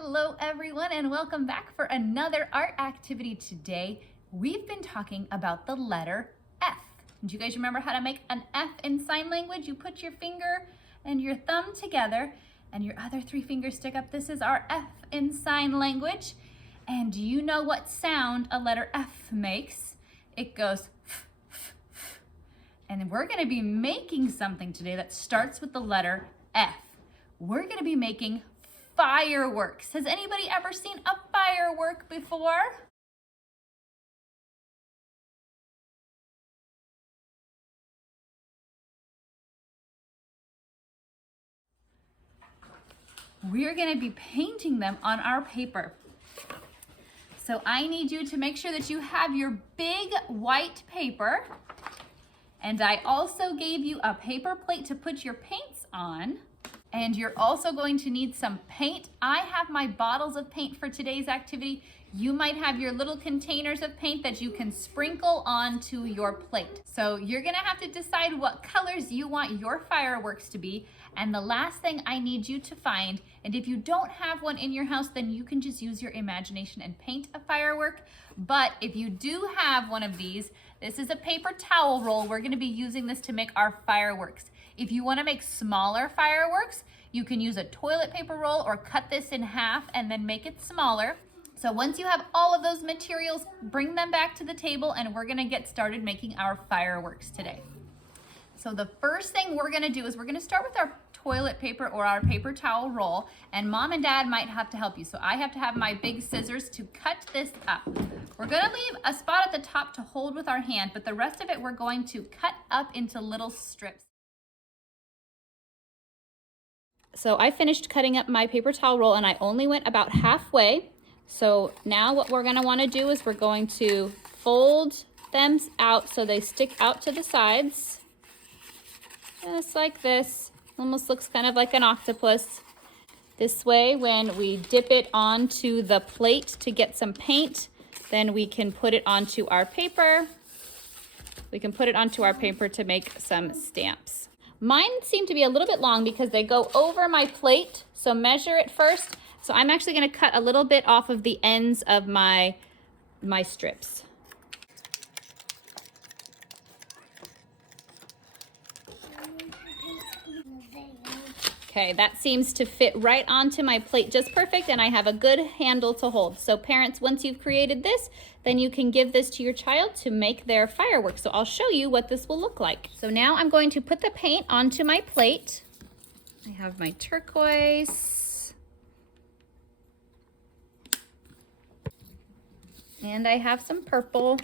Hello everyone and welcome back for another art activity. Today we've been talking about the letter F. Do you guys remember how to make an F in sign language? You put your finger and your thumb together and your other three fingers stick up. This is our F in sign language. And do you know what sound a letter F makes? It goes f, f, f. And we're going to be making something today that starts with the letter F. We're going to be making fireworks. Has anybody ever seen a firework before? We're going to be painting them on our paper. So I need you to make sure that you have your big white paper. And I also gave you a paper plate to put your paints on. And you're also going to need some paint. I have my bottles of paint for today's activity. You might have your little containers of paint that you can sprinkle onto your plate. So you're gonna have to decide what colors you want your fireworks to be. And the last thing I need you to find, and if you don't have one in your house, then you can just use your imagination and paint a firework. But if you do have one of these, this is a paper towel roll. We're gonna be using this to make our fireworks. If you want to make smaller fireworks, you can use a toilet paper roll or cut this in half and then make it smaller. So once you have all of those materials, bring them back to the table and we're going to get started making our fireworks today. So the first thing we're going to do is we're going to start with our toilet paper or our paper towel roll, and mom and dad might have to help you. So I have to have my big scissors to cut this up. We're going to leave a spot at the top to hold with our hand, but the rest of it we're going to cut up into little strips. So I finished cutting up my paper towel roll and I only went about halfway. So now what we're gonna wanna do is we're going to fold them out so they stick out to the sides. Just like this. Almost looks kind of like an octopus. This way, when we dip it onto the plate to get some paint, then we can put it onto our paper. We can put it onto our paper to make some stamps. Mine seem to be a little bit long because they go over my plate, so measure it first. So I'm actually going to cut a little bit off of the ends of my strips. Okay, that seems to fit right onto my plate just perfect, and I have a good handle to hold. So parents, once you've created this, then you can give this to your child to make their fireworks. So I'll show you what this will look like. So now I'm going to put the paint onto my plate. I have my turquoise. And I have some purple.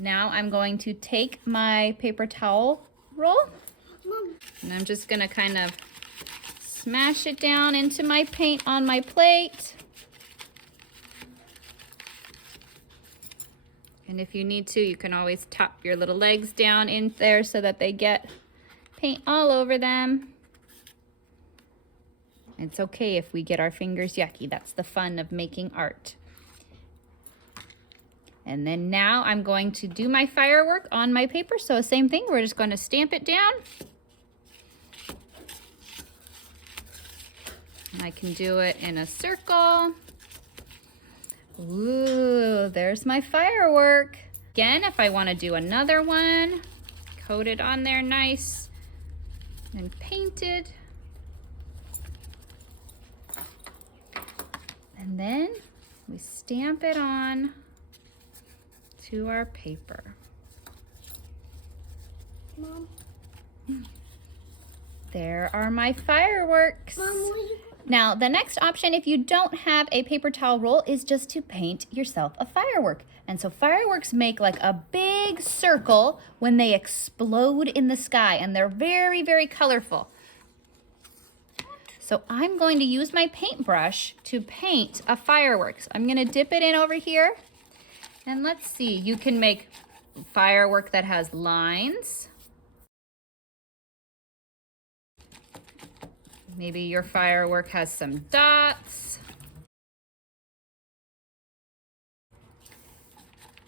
Now I'm going to take my paper towel roll and I'm just gonna kind of smash it down into my paint on my plate. And if you need to, you can always tap your little legs down in there so that they get paint all over them. It's okay if we get our fingers yucky. That's the fun of making art. And then now I'm going to do my firework on my paper. So same thing, we're just going to stamp it down. And I can do it in a circle. Ooh, there's my firework. Again, if I want to do another one, coat it on there nice and painted. And then we stamp it on to our paper. Mom. There are my fireworks. Mom, Now, the next option, if you don't have a paper towel roll, is just to paint yourself a firework. And so fireworks make like a big circle when they explode in the sky, and they're very, very colorful. So I'm going to use my paintbrush to paint a fireworks. I'm gonna dip it in over here. And let's see, you can make firework that has lines. Maybe your firework has some dots.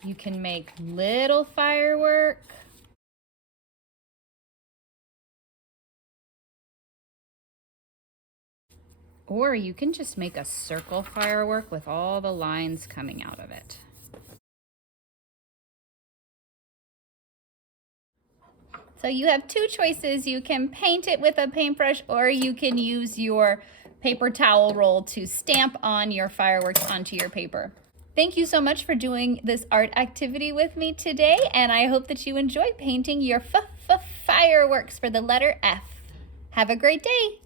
You can make little firework. Or you can just make a circle firework with all the lines coming out of it. So you have two choices. You can paint it with a paintbrush, or you can use your paper towel roll to stamp on your fireworks onto your paper. Thank you so much for doing this art activity with me today, and I hope that you enjoy painting your fireworks for the letter F. Have a great day.